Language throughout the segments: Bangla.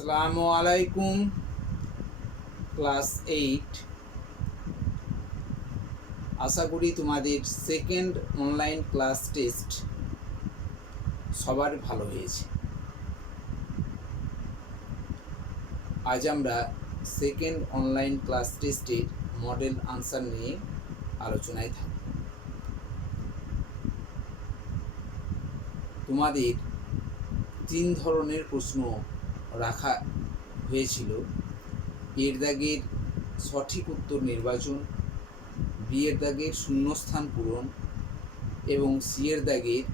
আসসালামু আলাইকুম। ক্লাস 8, আশা করি তোমাদের সেকেন্ড অনলাইন ক্লাস টেস্ট সবার ভালো হয়েছে। আজ আমরা সেকেন্ড অনলাইন ক্লাস টেস্টের মডেল আনসার নিয়ে আলোচনায় থাকব। তোমাদের 3 ধরনের প্রশ্ন রাখা হয়েছিল। এর দাগের সঠিক উত্তর নির্বাচন, বি এর দাগের শূন্যস্থান পূরণ এবং সি এর দাগের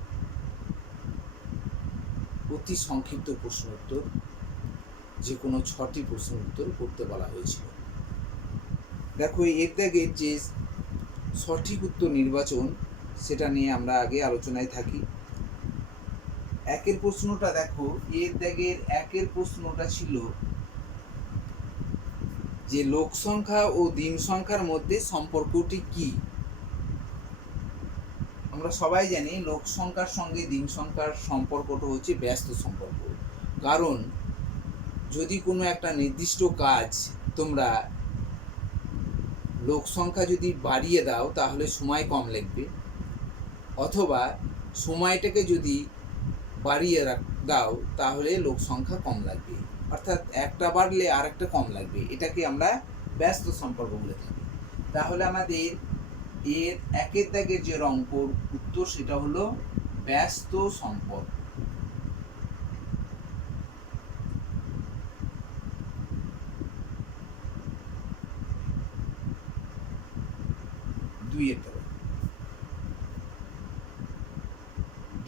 অতি সংক্ষিপ্ত প্রশ্ন উত্তর, যে কোনো 6টি প্রশ্ন উত্তর করতে বলা হয়েছিল। দেখো, এর দাগের যে সঠিক উত্তর নির্বাচন সেটা নিয়ে আমরা আগে আলোচনায় থাকি। একের প্রশ্নটা দেখো, এর দাগের একের প্রশ্নটা ছিল যে লোক সংখ্যা ও দিন সংখ্যার মধ্যে সম্পর্কটি কি। আমরা সবাই জানি লোক সংখ্যার সঙ্গে দিন সংখ্যার সম্পর্কটা হচ্ছে ব্যস্ত সম্পর্ক। কারণ যদি কোনো একটা নির্দিষ্ট কাজ তোমরা লোক সংখ্যা যদি বাড়িয়ে দাও তাহলে সময় কম লাগবে, অথবা সময়টাকে যদি বাড়িয়ে দাও তাহলে লোক সংখ্যা কম লাগবে, অর্থাৎ একটা বাড়লে আর একটা কম লাগবে। এটাকে আমরা ব্যস্ত সম্পর্ক বলে থাকি। তাহলে আমাদের এর একের দাগের যে অঙ্কর উত্তর সেটা হলো ব্যস্ত সম্পর্ক।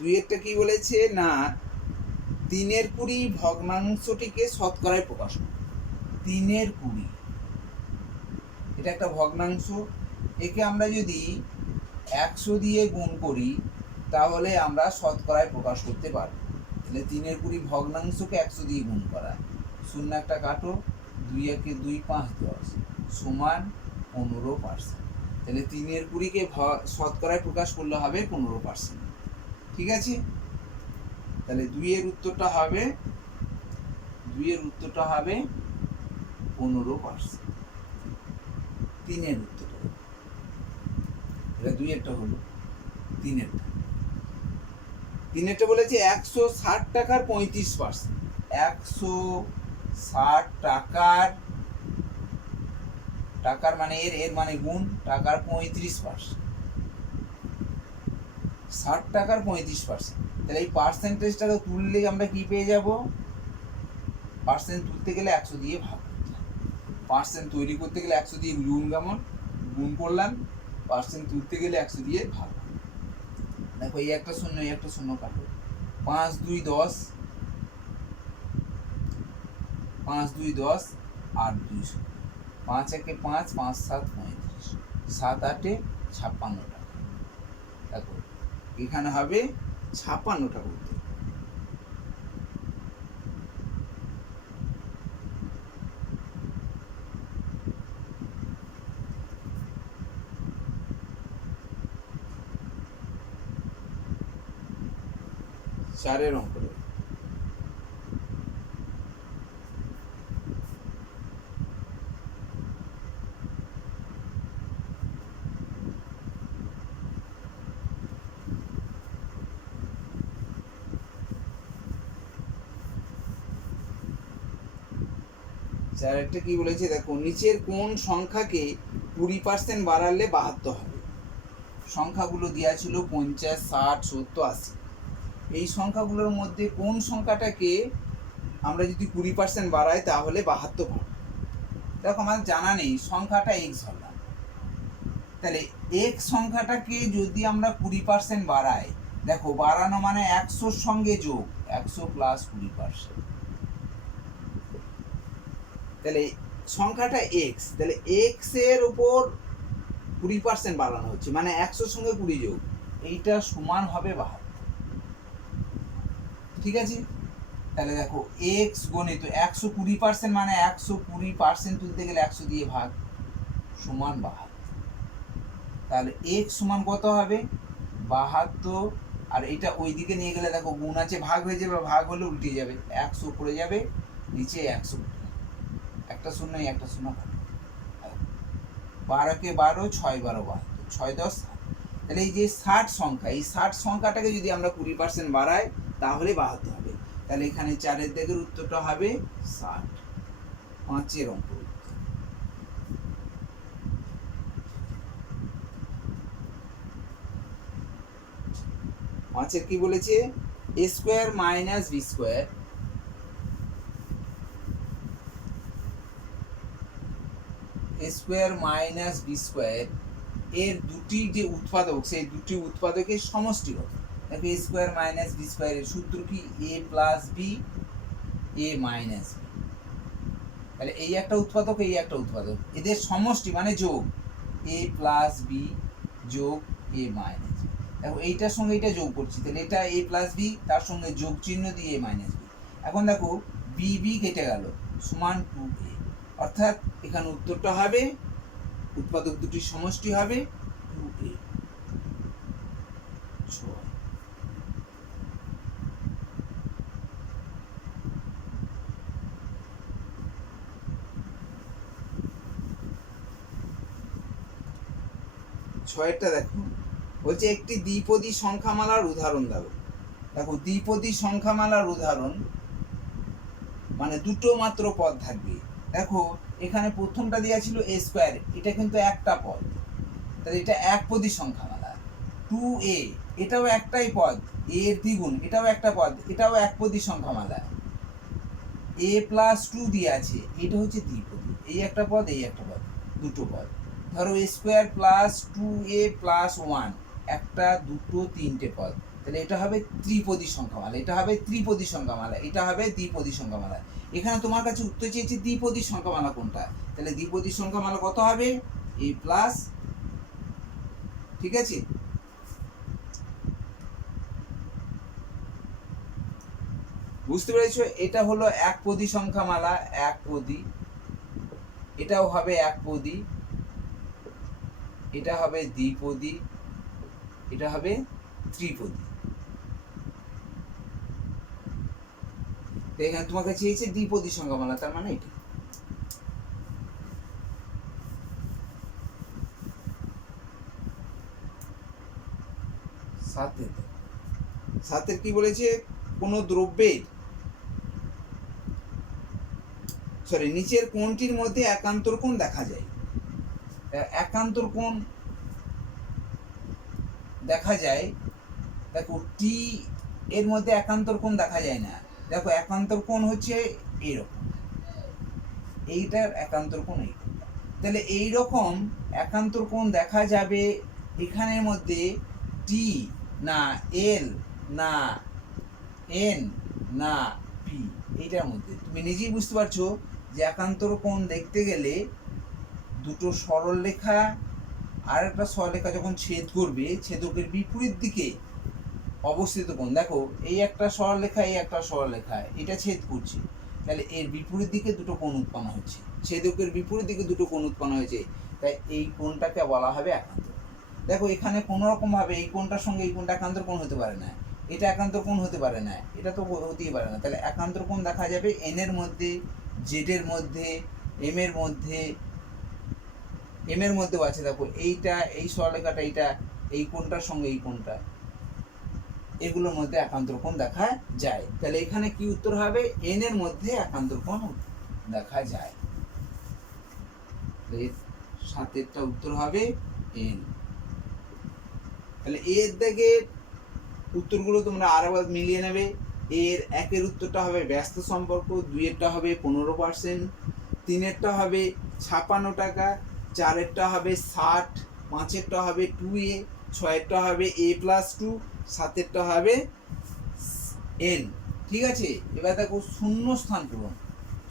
দুইয়েরটা কি বলেছে না, 3/20 ভগ্নাংশটিকে শতকরায় প্রকাশ করো। 3/20 এটা একটা ভগ্নাংশ, একে আমরা যদি 100 দিয়ে গুণ করি তাহলে আমরা শতকরায় প্রকাশ করতে পারব। তাহলে 3/20 ভগ্নাংশকে 100 দিয়ে গুণ করা, শূন্য একটা কাটো, 2 একে 2, 5 10 সমান 15%। তাহলে 3/20কে শতকরায় প্রকাশ করলে হবে 15%। ঠিক আছে, তাহলে 2 এর উত্তরটা হবে 15%। 3-এর উত্তরটা এটা 2-এরটা হলো। 3-এরটা বলেছে 160 টাকার 35%। 160 টাকার মানে এর মানে গুণ, টাকার 35%, 60 টাকার 35%। তাহলে এই পার্সেন্টেজটাকে তুললে আমরা কি পেয়ে যাব? পার্সেন্ট তুলতে গেলে 100 দিয়ে ভাগ করতে হবে। পার্সেন্ট তৈরি করতে গেলে 100 দিয়ে গুণ করলাম, পার্সেন্ট তুলতে গেলে 100 দিয়ে ভাগ। দেখো, এই একটা শূন্য কাটো, 5 2 10, 5 2 10 8 2 5 একে 5, 5 7 35, 7 8 56 টাকা। দেখো এখানে হবে 56 টাকা উত্তর। চারের অঙ্ক, চারেরটা কি বলেছে দেখো, নিচের কোন সংখ্যাকে 20% বাড়ালে 72 হবে। সংখ্যাগুলো দেওয়া ছিল 50, 60, 70, 80। এই সংখ্যাগুলোর মধ্যে কোন সংখ্যাটাকে আমরা যদি 20% বাড়াই তাহলে 72 হবে। দেখো, আমাদের জানা নেই, সংখ্যাটা এক্স হলাম, তাহলে এক্স সংখ্যাটাকে যদি আমরা 20% বাড়াই, দেখো বাড়ানো মানে 100-র সঙ্গে যোগ, 100 + 20%। তাহলে সংখ্যাটা এক্স, তাহলে এক্স এর উপর 20% বাড়ানো হচ্ছে, মানে 100-র সঙ্গে 20 যোগ, এইটা সমান হবে 72। ঠিক আছে, তাহলে দেখো এক্স গণিত 120% মানে 120% তুলতে গেলে 100 দিয়ে ভাগ, সমান 72। তাহলে এক্স সমান কত হবে? 72। আর এটা ওই দিকে নিয়ে গেলে দেখো গুণ আছে, ভাগ হয়ে যাবে, ভাগ হলে উল্টে যাবে, 100 পড়ে যাবে নিচে 100 একটা শূন্য একটা শূন্য 12কে 12 6 12 72 6 10 60। তাহলে এই যে 60 সংখ্যা, এই 60 সংখ্যাটাকে যদি আমরা 20% বাড়াই তাহলে 72 হবে। তাহলে এখানে 4-এর দাগের উত্তরটা হবে 60। 5-এর অঙ্ক। 5-এর কি বলেছে? a square minus b square এর দুটি যে উৎপাদক, সেই দুটি উৎপাদকের সমষ্টিগত। দেখো a square minus b square এর সূত্র কি? a plus b a minus b। তাহলে এই একটা উৎপাদক, এই একটা উৎপাদক, এদের সমষ্টি মানে যোগ, a প্লাস b যোগ a মাইনাস b। দেখো এইটার সঙ্গে এটা যোগ করছি, তাহলে এটা a প্লাস b, তার সঙ্গে যোগ চিহ্ন দিয়ে a মাইনাস b। এখন দেখো b b কেটে গেল, সমান 2a। অর্থাৎ এখানে উত্তরটা হবে, উৎপাদক দুটির সমষ্টি হবে 2a। 6-টা দেখো, বলছে একটি দ্বিপদী সংখ্যামালার উদাহরণ দাও। দেখো দ্বিপদী সংখ্যামালার উদাহরণ মানে দুটো মাত্র পদ থাকবে। দেখো এখানে প্রথমটা দেওয়া ছিল a স্কয়ার, এটা কিন্তু একটা পদ, তাহলে এটা একপদী সংখ্যামালা। 2a এটাও একটাই পদ, a এর দ্বিগুণ, এটাও একটা পদ, এটাও একপদী সংখ্যামালা। a প্লাস 2 দিয়ে আছে, এটা হচ্ছে দ্বিপদী, এই একটা পদ, এই একটা পদ, দুটো পদ। ধরো a square plus 2a plus 1, একটা দুটো তিনটে পদ, তাহলে এটা হবে ত্রিপদী সংখ্যামালা, এটা হবে ত্রিপদী সংখ্যামালা, এটা হবে দ্বিপদী সংখ্যামালা। এখানে তোমার কাছে উত্তর চেয়েছে দ্বিপদী সংখ্যামালা কোনটা, তাহলে দ্বিপদী সংখ্যামালা কত হবে? a প্লাস, ঠিক আছে। বুঝতে পেরেছো? এটা হলো একপদী সংখ্যামালা, একপদী, এটাও হবে একপদী, এটা হবে দ্বিপদী, এটা হবে ত্রিপদী। তো এখানে তোমাকে চেয়েছে দ্বিপদী সংখ্যামালা, তার মানে এটা। সাতের কি বলেছে? কোন দ্রব্যের নিচের কোণটির মধ্যে একান্তর কোণ দেখা যায়। একান্তর কোণ দেখা যায়, দেখো টি এর মধ্যে একান্তর কোণ দেখা যায় না। দেখো একান্তর কোণ হচ্ছে এইরকম, এইটার একান্তর কোণ এই। তাহলে এইরকম একান্তর কোণ দেখা যাবে এখানের মধ্যে টি না এল না এন না পি, এইটার মধ্যে। তুমি নিজেই বুঝতে পারছো যে একান্তর কোণ দেখতে গেলে দুটো সরল রেখা আর একটা সরলরেখা যখন ছেদ করবে, ছেদকের বিপরীত দিকে অবস্থিত কোণ। দেখো এই একটা সরলরেখা, এই একটা সরলরেখা, এটা ছেদ করছে, তাহলে এর বিপরীত দিকে দুটো কোণ উৎপন্ন হচ্ছে, ছেদকের বিপরীত দিকে দুটো কোণ উৎপন্ন হয়েছে, তাই এই কোণটাকে বলা হবে একান্তর। দেখো এখানে কোনো রকম ভাবে এই কোণটার সঙ্গে এই কোণটা একান্তর কোণ হতে পারে না, এটা একান্তর কোণ হতে পারে না, এটা তো হতেই পারে না। তাহলে একান্তর কোণ দেখা যাবে এন এর মধ্যে, জেড এর মধ্যে, এম এর মধ্যে, এম এর মধ্যেও আছে। দেখো এইটা, এই সরলরেখাটা, এইটা, এই কোণটার সঙ্গে এই কোণটা, এগুলোর মধ্যে একান্তর কোণ দেখা যায়। তাহলে এখানে কি উত্তর হবে? এন এর মধ্যে একান্তর কোণ দেখা যায়। সাতেরটা উত্তর হবে এন। তাহলে এর দাগে উত্তরগুলো তোমরা আরেকবার মিলিয়ে নেবে। এর একের উত্তরটা হবে ব্যস্ত সম্পর্ক, দুইয়েরটা হবে 15%, তিনেরটা হবে 56 টাকা, চারেরটা হবে 60, পাঁচেরটা হবে 2a, ছয়েরটা হবে a প্লাস 2, সাতেরটা হবে এন। ঠিক আছে, এবার দেখো শূন্যস্থান পূরণ।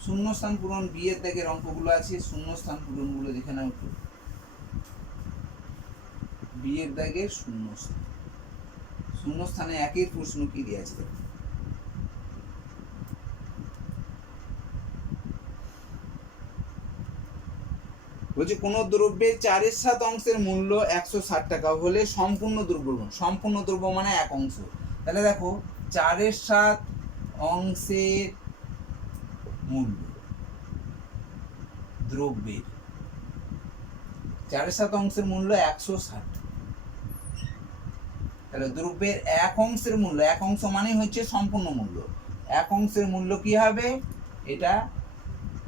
শূন্যস্থান পূরণ বি এর দাগের অঙ্কগুলো আছে, শূন্যস্থান পূরণগুলো দেখে নাও একটু। বি এর দাগের শূন্যস্থান, শূন্যস্থানে একের প্রশ্ন কি দেওয়া আছে? বলছে কোন দ্রব্যের 4/7 অংশের মূল্য 160 টাকা হলে সম্পূর্ণ দ্রব্য, সম্পূর্ণ দ্রব্য মানে এক অংশ। তাহলে দেখো 4/7 অংশের মূল্য দ্রব্যের 4/7 অংশের মূল্য 160। তাহলে দ্রব্যের 1 অংশের মূল্য, 1 অংশ মানে হচ্ছে সম্পূর্ণ মূল্য, 1 অংশের মূল্য কি হবে, এটা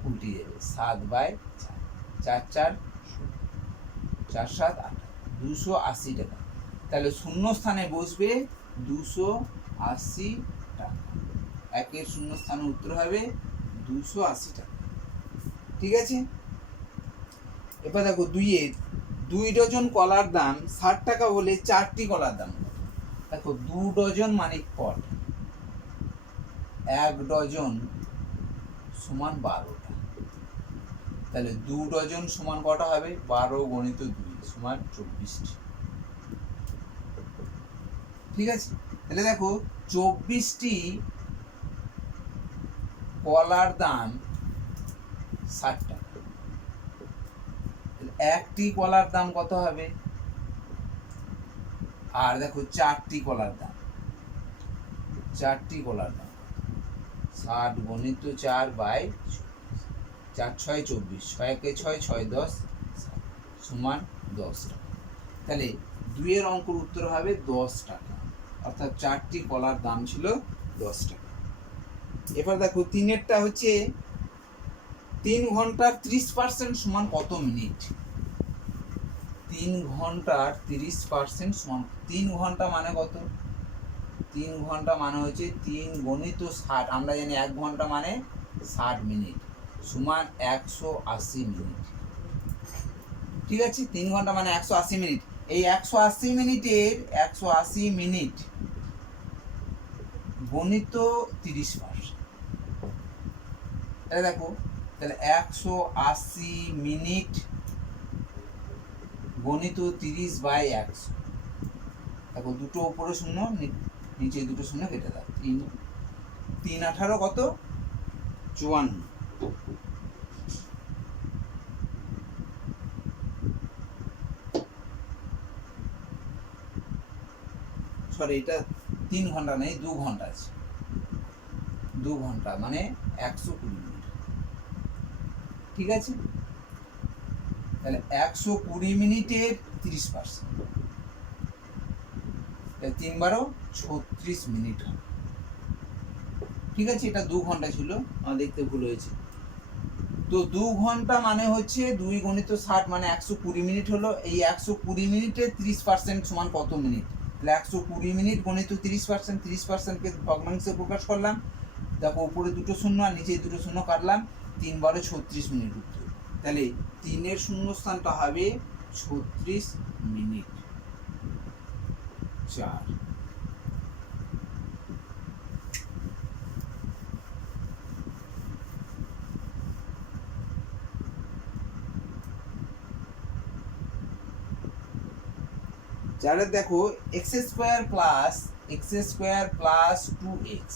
উল্টে যাবে 7/4, 4 4 4 7 8, 280 টাকা। তাহলে শূন্য স্থানে বসবে 280 টাকা। 1-এর শূন্য স্থানে উত্তর হবে 280 টাকা। ঠিক আছে, এবার দেখো 2-এর 2 ডজন কলার দাম 60 টাকা হলে 4টি কলার দাম কত? দেখো 2 ডজন মানে কত, 1 ডজন সমান 12টা। তাহলে 2 ডজন সমান কটা হবে, 12 × 2 সমান 24টি। ঠিক আছে, তাহলে দেখো 24টি কলার দাম 60 টাকা। একটি কলার দাম কত হবে, আর দেখো 4টি কলার দাম, 4টি কলার দাম 60 × 4/4 6 24, 6 6 6 10 সমান 10 টাকা। তাহলে 2-এর অঙ্কের উত্তর হবে 10 টাকা, অর্থাৎ 4টি কলার দাম ছিল 10 টাকা। এবার দেখো 3-এরটা হচ্ছে 3 ঘন্টার 30% সমান কত মিনিট? 3 ঘন্টার 30% সমান, 3 ঘন্টা মানে কত, 3 ঘন্টা মানে হচ্ছে 3 × 60, আমরা জানি 1 ঘন্টা মানে 60 মিনিট সমান 180 মিনিট। ঠিক আছে, 3 ঘন্টা মানে 180 মিনিট। এই 180 মিনিটের 180 মিনিট গণিত 30%। তাহলে দেখো, তাহলে 180 মিনিট গণিত 30/100। দেখো দুটো উপরে শূন্য, নিচে দুটো শূন্য কেটে দাও, 3 3 18 কত, 54। সরি, এটা 3 ঘন্টা নেই, 2 ঘন্টা আছে, 2 ঘন্টা মানে 120 মিনিট। ঠিক আছে, তাহলে 120 মিনিটের 30%, 3 × 36 মিনিট হবে। ঠিক আছে, এটা 2 ঘন্টা ছিল, আমার দেখতে ভুল হয়েছে। তো 2 ঘন্টা মানে হচ্ছে 2 × 60 মানে 120 মিনিট হলো। এই 120 মিনিটের 30% সমান কত মিনিট? তাহলে 120 মিনিট গণিত 30%, 30%কে ভগ্নাংশে প্রকাশ করলাম। দেখো উপরে দুটো শূন্য আর নিচে দুটো শূন্য কাটলাম, 3 × 36 মিনিট উত্তর। তাহলে 3-এর শূন্যস্থানটা হবে 36 মিনিট 4। যারা দেখো x² + 2x,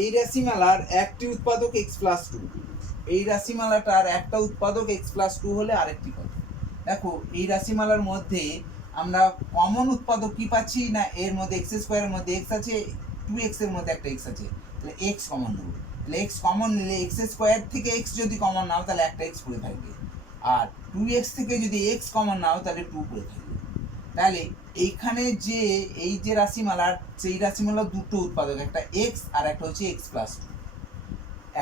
এই রাশিমালার একটি উৎপাদক x + 2, এই রাশিমালাটার একটা উৎপাদক x + 2 হলে আরেকটি কত? দেখো এই রাশিমালার মধ্যে আমরা কমন উৎপাদক কি পাচ্ছি না, এর মধ্যে x² এর মধ্যে x আছে, 2x এর মধ্যে একটা x আছে, তাহলে x কমন নেব। তাহলে x কমন নিলে x² থেকে x যদি কমন নাও তাহলে একটা x পড়ে থাকবে, আর 2x থেকে যদি x কমন নাও তাহলে 2 পড়ে থাকবে। তাহলে এইখানে যে এই যে রাশিমালার, সেই রাশিমালার দুটো উৎপাদক, একটা x আর একটা হচ্ছে x + 2।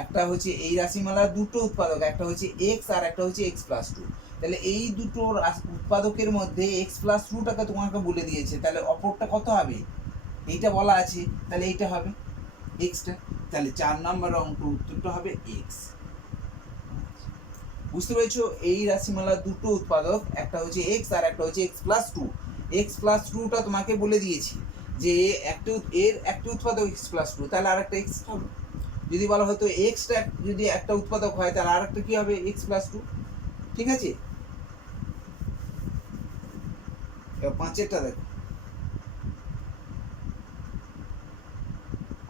একটা হচ্ছে এই রাশিমালার দুটো উৎপাদক, একটা হচ্ছে x আর একটা হচ্ছে x + 2। তাহলে এই দুটো উৎপাদকের মধ্যে x + 2টাকে তোমাকে বলে দিয়েছে, তাহলে অপরটা কত হবে, এইটা বলা আছে, তাহলে এইটা হবে xটা। তাহলে 4 নম্বর অঙ্কের উত্তরটা হবে x। বুঝতে পেরেছো, এই রাশিমালার দুটো উৎপাদক, একটা হচ্ছে x আর একটা হচ্ছে x + 2। x + 2টা তোমাকে বলে দিয়েছি যে এর একটা উৎপাদক x + 2, তাহলে আরেকটা x হবে। যদি বলা হতো xটা যদি একটা উৎপাদক হয় তাহলে আরেকটা কি হবে, x + 2। ঠিক আছে, এবার 5-এরটা দেখো,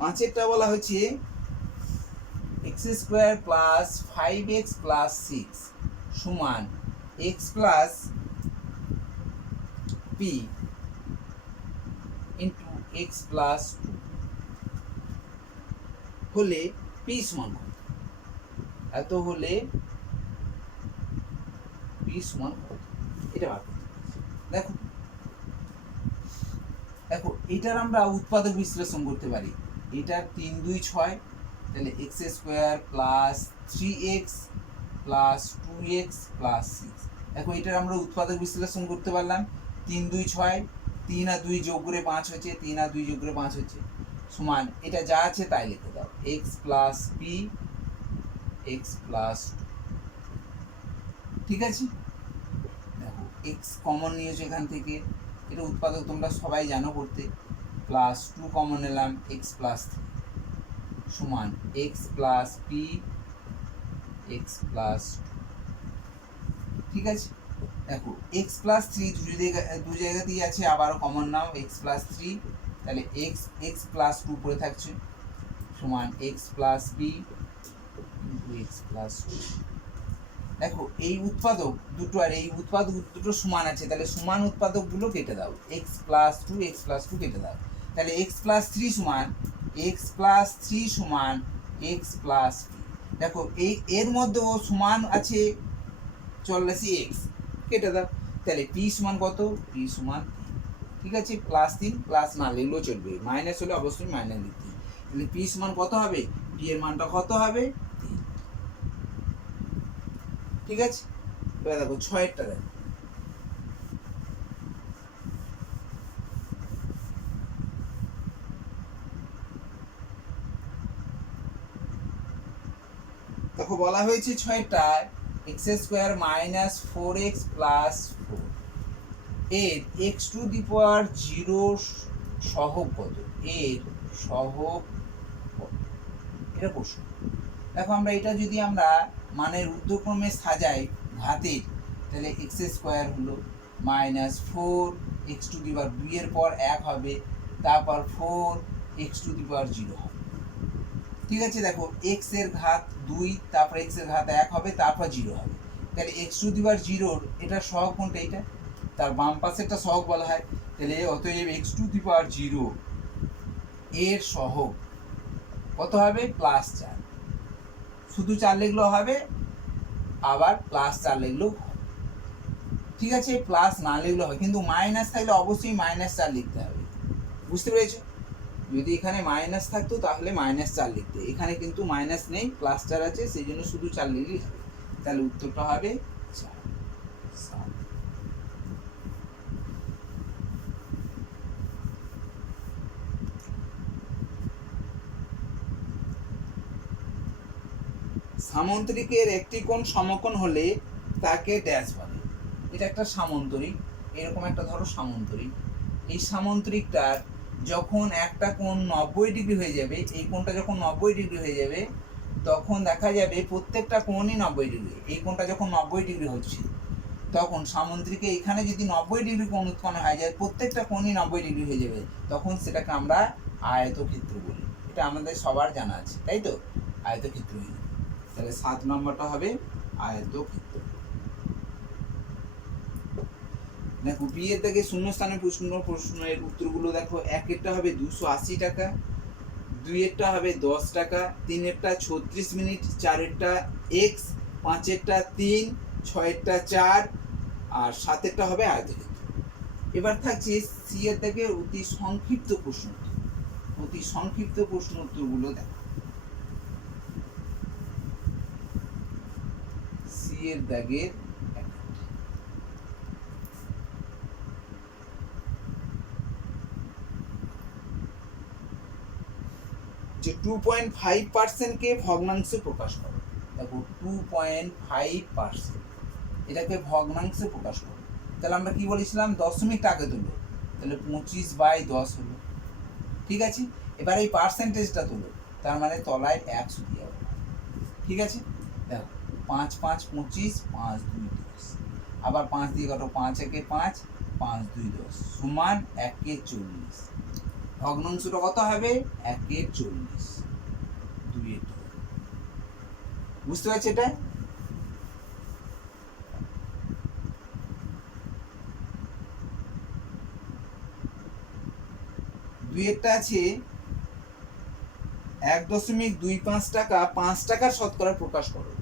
5-এরটা বলা হচ্ছে x² + 5x + 6 সমান x + p * x + 2 হলে পি সমান কত, এত হলে পি সমান কত, এটা বার করতে হবে। দেখো দেখো এটার আমরা উৎপাদক বিশ্লেষণ করতে পারি। এটার 3 2 6, তাহলে x square plus 3x plus 2x plus 6। দেখো এটার আমরা উৎপাদক বিশ্লেষণ করতে পারলাম। 3 2 6, 3 আর 2 যোগ করে 5 হচ্ছে, 3 আর 2 যোগ করে 5 হচ্ছে, সমান এটা যা আছে তাই লিখে দাও, x plus P x plus, ঠিক আছে। দেখো এক্স কমন নিয়েছো এখান থেকে, এটা উৎপাদক তোমরা সবাই জানো করতে, প্লাস 2 কমন নিলাম এক্স প্লাস 3 সমান x plus P x plus, ঠিক আছে। দেখো এক্স প্লাস 3 দু জায়গাতেই আছে, আবারও কমন নাও এক্স প্লাস 3, তাহলে এক্স এক্স প্লাস 2 পড়ে থাকছে সমান x plus P into x plus 2। দেখো এই উৎপাদক দুটো আর এই উৎপাদক দুটো সমান আছে, তাহলে সমান উৎপাদকগুলো কেটে দাও, এক্স প্লাস 2 এক্স প্লাস 2 কেটে দাও, তাহলে এক্স প্লাস 3 সমান এক্স প্লাস 3 সমান এক্স প্লাস পি। দেখো এই এর মধ্যেও সমান আছে, চলে আসি এক্স কেটে দাও, তাহলে পি সমান কত, পি সমান 3, ঠিক আছে। প্লাস 3 প্লাস না লিখলেও চলবে, মাইনাস হলে অবশ্যই মাইনাস লিখতে, তাহলে পি সমান কত হবে, পি এর মানটা কত হবে 3, ঠিক আছে। এবার দেখো 6-এরটা দেখো, দেখো বলা হয়েছে 6-টা x square minus 4x plus 4 এর এক্স টু দি পাওয়ার 0 সহগ কত, এর সহগ কত, এটা প্রশ্ন। দেখো আমরা এটা যদি আমরা মানের ঊর্ধ্বক্রমে সাজাই ঘাতের, তাহলে এক্স স্কোয়ার হলো মাইনাস 4 এক্স টু দি পাওয়ার 2 এর পর 1 হবে, তারপর 4 এক্স টু দি পাওয়ার 0 হবে, ঠিক আছে। দেখো এক্স এর ঘাত 2, তারপর এক্স এর ঘাত 1 হবে, তারপর 0 হবে, তাহলে এক্স টু দি পাওয়ার 0 এটা সহগ কোনটা, এটা তার বাম পাশেরটা সহগ বলা হয়, তাহলে অতএব এক্স টু দি পাওয়ার 0 এর সহগ কত হবে, প্লাস 4, শুধু 4 লিখলেও হবে, আবার প্লাস 4 লিখলেও হবে, ঠিক আছে। প্লাস না লিখলেও হয়, কিন্তু মাইনাস থাকলে অবশ্যই মাইনাস 4 লিখতে হবে, বুঝতে পেরেছো। যদি এখানে মাইনাস থাকতো তাহলে মাইনাস 4 লিখতে, এখানে কিন্তু মাইনাস নেই, প্লাস 4 আছে, সেই জন্য শুধু 4 লিখলেই হবে, তাহলে উত্তরটা হবে 4 7। সামন্তরিকের একটি কোণ সমকোণ হলে তাকে ড্যাশ বলে। এটা একটা সামন্তরিক, এরকম একটা ধরো সামন্তরিক, এই সামন্তরিকটার যখন একটা কোণ 90 ডিগ্রি হয়ে যাবে, এই কোণটা যখন 90 ডিগ্রি হয়ে যাবে, তখন দেখা যাবে প্রত্যেকটা কোণই 90 ডিগ্রি। এই কোণটা যখন 90 ডিগ্রি হচ্ছে, তখন সামন্তরিকে এখানে যদি 90 ডিগ্রি কোণ উৎপন্ন হয়ে যায়, প্রত্যেকটা কোণই 90 ডিগ্রি হয়ে যাবে, তখন সেটাকে আমরা আয়তক্ষেত্র বলি। এটা আমাদের সবার জানা আছে, তাই তো, আয়তক্ষেত্র হয়ে যাবে। তাহলে 7 নম্বরটা হবে আয়তক্ষেত্র। দেখো বি এর দাগে শূন্যস্থানে প্রশ্নের উত্তরগুলো দেখো, 1-এরটা হবে 280 টাকা, 2-এরটা হবে 10 টাকা, 3-এরটা 36 মিনিট, 4-এরটা x, 5-এরটা 3, 6-এরটা 4, আর 7-এরটা হবে আয়তক্ষেত্র। এবার থাকছে সি এর দাগে অতি সংক্ষিপ্ত প্রশ্ন, অতি সংক্ষিপ্ত প্রশ্ন উত্তরগুলো দেখো। সি এর দাগের যে 2.5% কে ভগ্নাংশে প্রকাশ করো। দেখো 2.5% এটাকে ভগ্নাংশে প্রকাশ করো, তাহলে আমরা কি বলেছিলাম, দশমিকটা আগে তুলো, তাহলে 25/10 হলো, ঠিক আছে। এবার এই পার্সেন্টেজটা তুলো, তার মানে তলায় 100 দিয়ে হবে, ঠিক আছে। দেখো 5 5 25, 5 2 10, আবার 5 দিয়ে কাটো, 5 1 5, 5 2 10 সমান 1 40। ভগ্নাংশটা কত হবে, 1 40, 2 বুঝতে পারছি এটা। দুইয়েরটা আছে 1.25 টাকা 5 টাকার শতকরা প্রকাশ করো।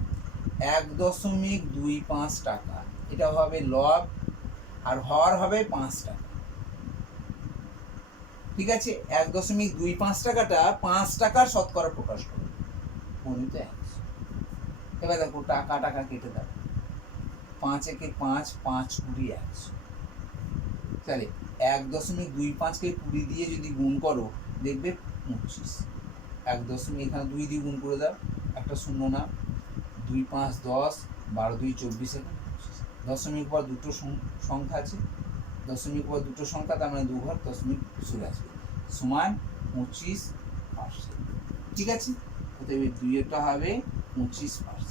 1.25 টাকা, এটা হবে লব, আর হর হবে 5 টাকা। ঠিক আছে, 1.25 টাকাটা 5 টাকার শতকরা প্রকাশ করো, গণিত 100। এবার দেখো টাকা টাকা কেটে দাও, 5 একে 5, 5 20 100। তাহলে 1.25কে 20 দিয়ে যদি গুণ করো দেখবে 25। 1 এখানে 2 দিয়ে গুণ করে দাও, একটা শূন্য না, 2 5 10, 12 2 24, এখানে 25। দশমিক পর দুটো সংখ্যা আছে, দশমিক পর দুটো সংখ্যা, তার মানে 2 ঘর দশমিক চলে আসবে, সমান 25%। ঠিক আছে, অতএব 2-এরটা হবে 25%,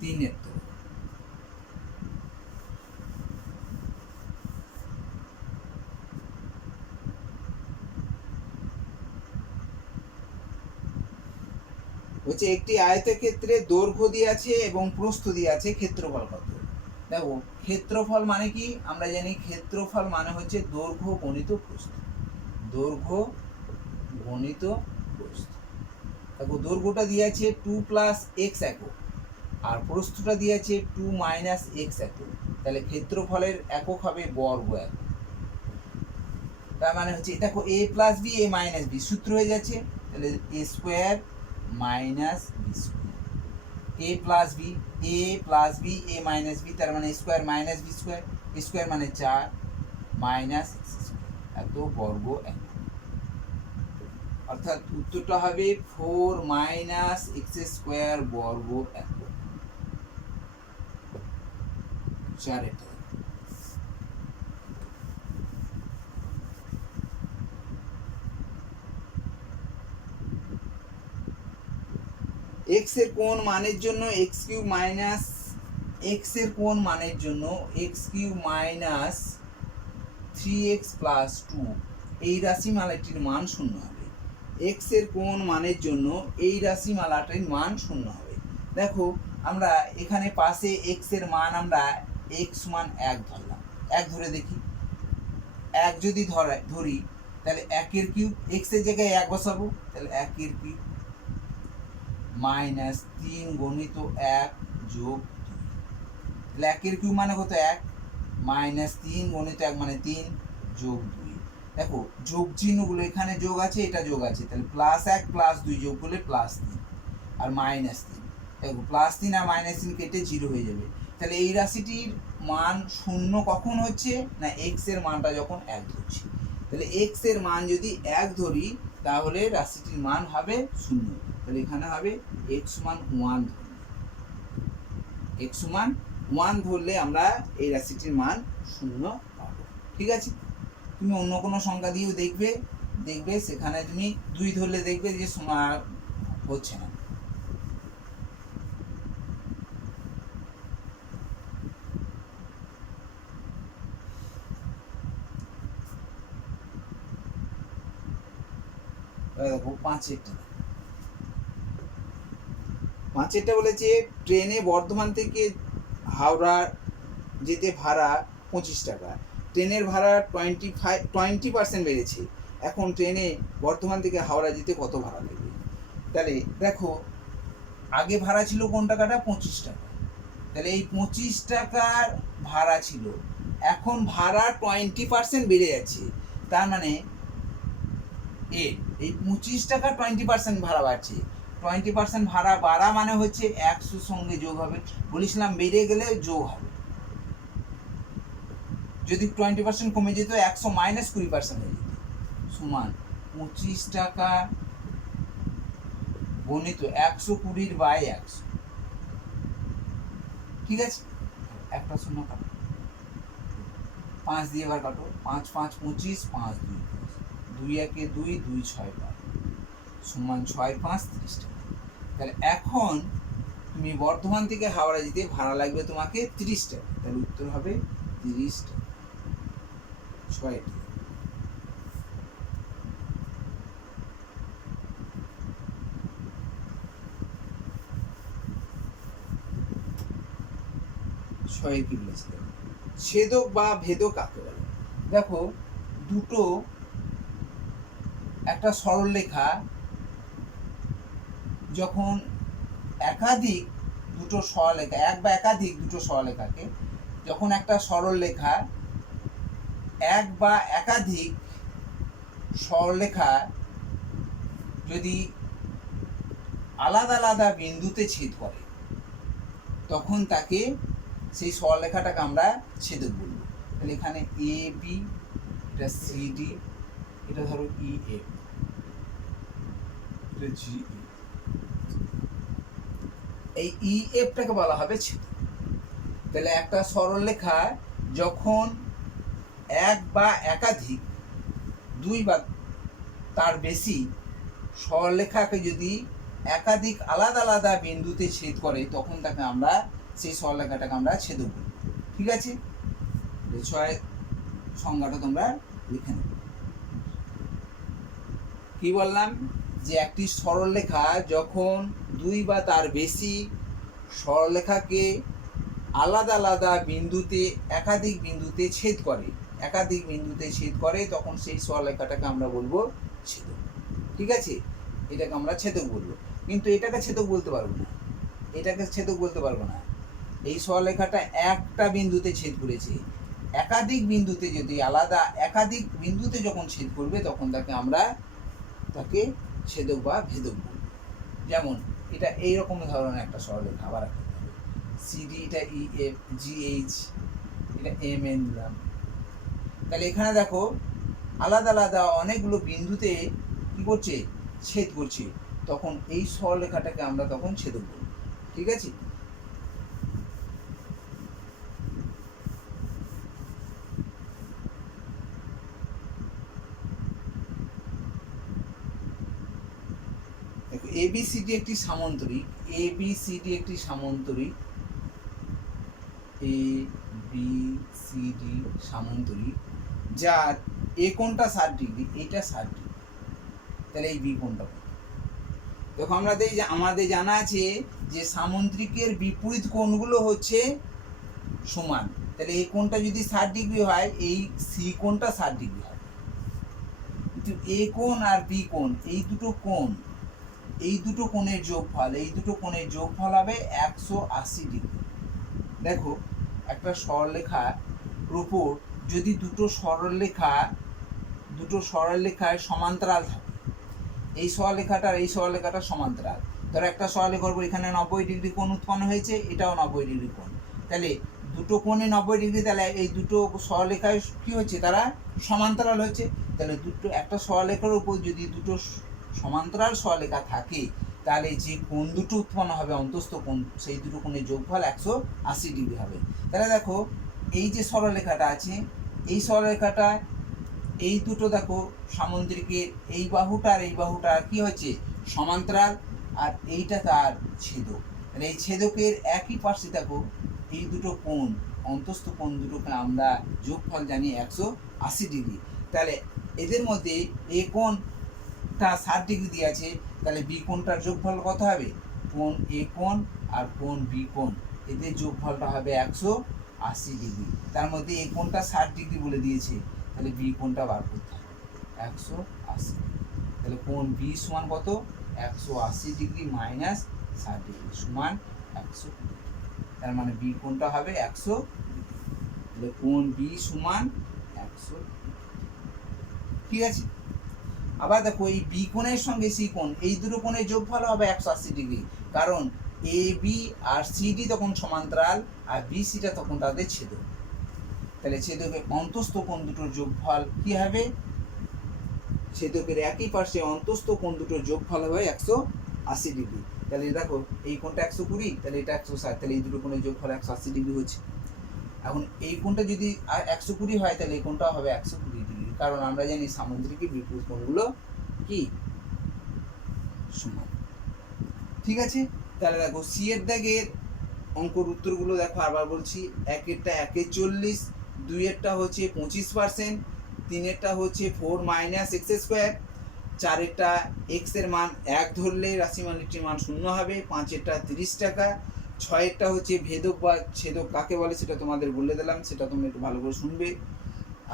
3-এরটা। হচ্ছে একটি আয়তক্ষেত্রে দৈর্ঘ্য দিয়ে আছে এবং প্রস্থ দিয়ে আছে, ক্ষেত্রফল কত? দেখো ক্ষেত্রফল মানে কি, আমরা জানি ক্ষেত্রফল মানে হচ্ছে দৈর্ঘ্য গণিত প্রস্থ, দৈর্ঘ্য গণিত প্রস্থ। দেখো দৈর্ঘ্যটা দিয়ে আছে 2 + x একক, আর প্রস্থটা দিয়ে আছে 2 - x একক, তাহলে ক্ষেত্রফলের একক হবে বর্গ একক। তার মানে হচ্ছে দেখো a + b a - b সূত্র হয়ে যাচ্ছে, তাহলে a square minus B square, a + b a - b, তার মানে square minus B square, square মানে 4 মাইনাস x স্কয়ার, এত বর্গ একক। অর্থাৎ উত্তরটা হবে 4 - x স্কয়ার বর্গ একক। 4-এটা x এর কোন মানের জন্য x³ x এর কোন মানের জন্য x³ - 3x + 2 এই রাশিমালাটির মান 0 হবে। x এর কোন মানের জন্য এই রাশিমালাটির মান 0 হবে। দেখো আমরা এখানে পাশে x এর মান আমরা x = 1 ধরলাম, 1 ধরে দেখি, 1 যদি ধরি তাহলে 1 এর কিউব, x এর জায়গায় 1 বসাবো, তাহলে 1 এর কিউব মাইনাস 3 গণিত 1 যোগ 2, তাহলে 1 এর কিউব মানে কত 1, মাইনাস 3 গণিত 1 মানে 3 যোগ 2। দেখো যোগ চিহ্নগুলো এখানে যোগ আছে, এটা যোগ আছে, তাহলে +1 +2 যোগ করলে +3 আর -3। দেখো +3 আর -3 কেটে 0 হয়ে যাবে। তাহলে এই রাশিটির মান 0 কখন হচ্ছে না, x এর মানটা যখন 1 ধরছি। তাহলে x এর মান যদি 1 ধরি তাহলে রাশিটির মান হবে 0। তাহলে এখানে হবে x = 1, x = 1 ধরলে আমরা এই রাশিটির মান 0 পাবো। ঠিক আছে, তুমি অন্য কোনো সংখ্যা দিয়েও দেখবে সেখানে তুমি 2 ধরলে দেখবে যে সমান হচ্ছে না। দেখো 5-এরটা বলেছে ট্রেনে বর্ধমান থেকে হাওড়া যেতে ভাড়া 25 টাকা, ট্রেনের ভাড়া 20% বেড়েছে, এখন ট্রেনে বর্ধমান থেকে হাওড়া যেতে কত ভাড়া লাগবে? তাহলে দেখো আগে ভাড়া ছিল কোন টাকাটা 25 টাকা, তাহলে এই 25 টাকার ভাড়া ছিল, এখন ভাড়া 20% বেড়ে যাচ্ছে, তার মানে এই 25 টাকা 20% ভাড়া বাড়ছে, 20% ভাড়া বাড়া মানে হচ্ছে 100 সঙ্গে যোগ হবে, বলেছিলাম বেড়ে গেলে যোগ হবে, যদি 20% কমে যেত 100 - 20% হয়ে যেত, সমান 25 টাকা গণিত 120/100। ঠিক আছে, একটা শূন্য কাটো, 5 দিয়ে এবার কাটো, 5 5 25, 5 2 2 1 2 2 6 5 সমান 6 5 30 টাকা। তাহলে এখন তুমি বর্ধমান থেকে হাওড়া যেতে ভাড়া লাগবে তোমাকে 30 টাকা, তাহলে উত্তর হবে 30 টাকা, 6 টাকা। কি বলেছে, ছেদক বা ভেদক কাকে বলে? দেখো দুটো একটা সরলরেখা যখন একাধিক দুটো সরলরেখা, এক বা একাধিক দুটো সরলরেখাকে, যখন একটা সরলরেখা এক বা একাধিক সরলরেখা যদি আলাদা আলাদা বিন্দুতে ছেদ করে, তখন তাকে সেই সরলরেখাটাকে আমরা ছেদক বলবো। তাহলে এখানে এ বি, এটা সি ডি, এটা ধরো ই এফ, এটা জি, এই ই এফটাকে বলা হবে ছেদক। তাহলে একটা সরলরেখা যখন এক বা একাধিক, দুই বা তার বেশি সরলরেখাকে যদি একাধিক আলাদা আলাদা বিন্দুতে ছেদ করে, তখন তাকে আমরা সেই সরলরেখাটাকে আমরা ছেদক বলব। ঠিক আছে, ছয় সংজ্ঞাটা তোমরা লিখে নেবে। কি বললাম, যে একটি সরলরেখা যখন দুই বা তার বেশি সরলরেখাকে আলাদা আলাদা বিন্দুতে, একাধিক বিন্দুতে ছেদ করে, একাধিক বিন্দুতে ছেদ করে, তখন সেই সরলরেখাটাকে আমরা বলবো ছেদক। ঠিক আছে, এটাকে আমরা ছেদক বলবো। কিন্তু এটাকে ছেদক বলতে পারবো না, এটাকে ছেদক বলতে পারবো না। এই সরলরেখাটা একটা বিন্দুতে ছেদ করেছে, একাধিক বিন্দুতে যদি আলাদা, একাধিক বিন্দুতে যখন ছেদ করবে, তখন তাকে ছেদক বা ভেদক বলবো। যেমন এটা এইরকম ধরনের একটা সরলরেখা, আবার একটা সিডি, এটা ই এফ, জি এইচ, এটা এম এন দিলাম। তাহলে এখানে দেখো আলাদা আলাদা অনেকগুলো বিন্দুতে কি করছে, ছেদ করছে, তখন এই সরলরেখাটাকে আমরা তখন ছেদক বলব। ঠিক আছে, দেখো এবিসিডি একটি সামান্তরিক, এবিসিডি একটি সামান্তরিক, এ বি সি ডি সামান্তরিক, যার এ কোণটা 60 ডিগ্রি, এটা 60 ডিগ্রি। তাহলে এই বি কোণটা, দেখো আমাদের জানা আছে যে সামান্তরিকের বিপরীত কোণগুলো হচ্ছে সমান। তাহলে এই কোণটা যদি 60 ডিগ্রি হয়, এই সি কোণটা 60 ডিগ্রি হয়। কিন্তু এ কোণ আর বি কোণ, এই দুটো কোণের যোগফল, এই দুটো কোণের যোগফল হবে 180 ডিগ্রি। দেখো একটা সরলরেখার উপর যদি দুটো সরলরেখায় সমান্তরাল থাকে, এই সরলরেখাটা সমান্তরাল, ধরো একটা সরলরেখার উপর এখানে 90 ডিগ্রি কোণ উৎপন্ন হয়েছে, এটাও 90 ডিগ্রি কোণ, তাহলে দুটো কোণে 90 ডিগ্রি, তাহলে এই দুটো সরলরেখায় কি হচ্ছে, তারা সমান্তরাল হচ্ছে। তাহলে একটা সরলরেখার উপর যদি দুটো সমান্তরাল সরলরেখা থাকে, তাহলে যে কোণ দুটো উৎপন্ন হবে, অন্তস্থ কোণ, সেই দুটো কোণের যোগফল 180 ডিগ্রি হবে। তাহলে দেখো এই যে সরলরেখাটা আছে, এই সরলরেখাটা, এই দুটো দেখো সামুদ্রিকের এই বাহুটা আর এই বাহুটা কি হচ্ছে, সমান্তরাল, আর এইটা তার ছেদক। তাহলে এই ছেদকের একই পাশে দেখো এই দুটো কোণ, অন্তস্থ কোণ দুটোকে আমরা যোগফল জানি 180 ডিগ্রি। তাহলে এদের মধ্যে এ কোণটা 60 ডিগ্রি দিয়ে আছে, তাহলে বি কোণটার যোগফল কত হবে, কোণ এ কোণ আর কোণ বি কোণ, এদের যোগফলটা হবে 180 ডিগ্রি। তার মধ্যে এ কোণটা 60 ডিগ্রি বলে দিয়েছে, তাহলে বি কোণটা বার করতে হবে 180। তাহলে কোণ বি সমান কত, 180 ডিগ্রি মাইনাস 60 ডিগ্রি সমান 100 ডিগ্রি। তার মানে বি কোণটা হবে 100 ডিগ্রি। তাহলে কোণ বি সমান 100 ডিগ্রি। ঠিক আছে, আবার দেখো এই বি কোণের সঙ্গে সি কোণ, এই দুটো কোণের যোগফল হবে 180 ডিগ্রি, কারণ A B R C D তখন সমান্তরাল, আর বি সিটা তখন তাদের ছেদক। তাহলে ছেদকের অন্তস্থ কোণ দুটোর যোগফল কি হবে, ছেদকের একই পাশে অন্তস্থ কোণ দুটোর যোগফল হবে 180 ডিগ্রি। তাহলে দেখো এই কোণটা 120, তাহলে এটা 160, তাহলে এই দুটো কোণের যোগফল 180 ডিগ্রি হচ্ছে। এখন এই কোণটা যদি 120 হয়, তাহলে এই কোণটাও হবে 120 ডিগ্রি, কারণ আমরা জানি সামুদ্রিকের বিপরীত কোণগুলো কি, সমান। ঠিক আছে, তাহলে দেখো সি এর দাগের অঙ্কর উত্তরগুলো দেখো, আবার বলছি, একেরটা 1 40, দুইয়েরটা হচ্ছে 25%, তিনেরটা হচ্ছে 4 - x², চারেরটা x এর মান 1 ধরলে রাশিমানটির মান 0 হবে, পাঁচেরটা 30 টাকা, ছয়েরটা হচ্ছে ভেদক বা ছেদক কাকে বলে সেটা তোমাদের বলে দিলাম, সেটা তোমরা একটু ভালো করে শুনবে,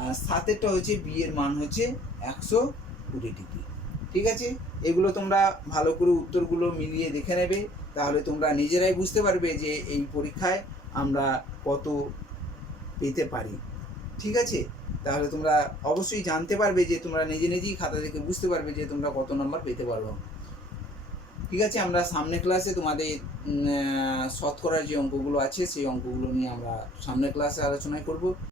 আর সাতেরটা হচ্ছে বি এর মান হচ্ছে 120 ডিগ্রি। ঠিক আছে, এগুলো তোমরা ভালো করে উত্তরগুলো মিলিয়ে দেখে নেবে, তাহলে তোমরা নিজেরাই বুঝতে পারবে যে এই পরীক্ষায় আমরা কত পেতে পারি। ঠিক আছে, তাহলে তোমরা অবশ্যই জানতে পারবে যে তোমরা নিজে নিজেই খাতা দেখে বুঝতে পারবে যে তোমরা কত নম্বর পেতে পারবে। ঠিক আছে, আমরা সামনের ক্লাসে তোমাদের শতকরার যে অঙ্কগুলো আছে সেই অঙ্কগুলো নিয়ে আমরা সামনের ক্লাসে আলোচনা করব।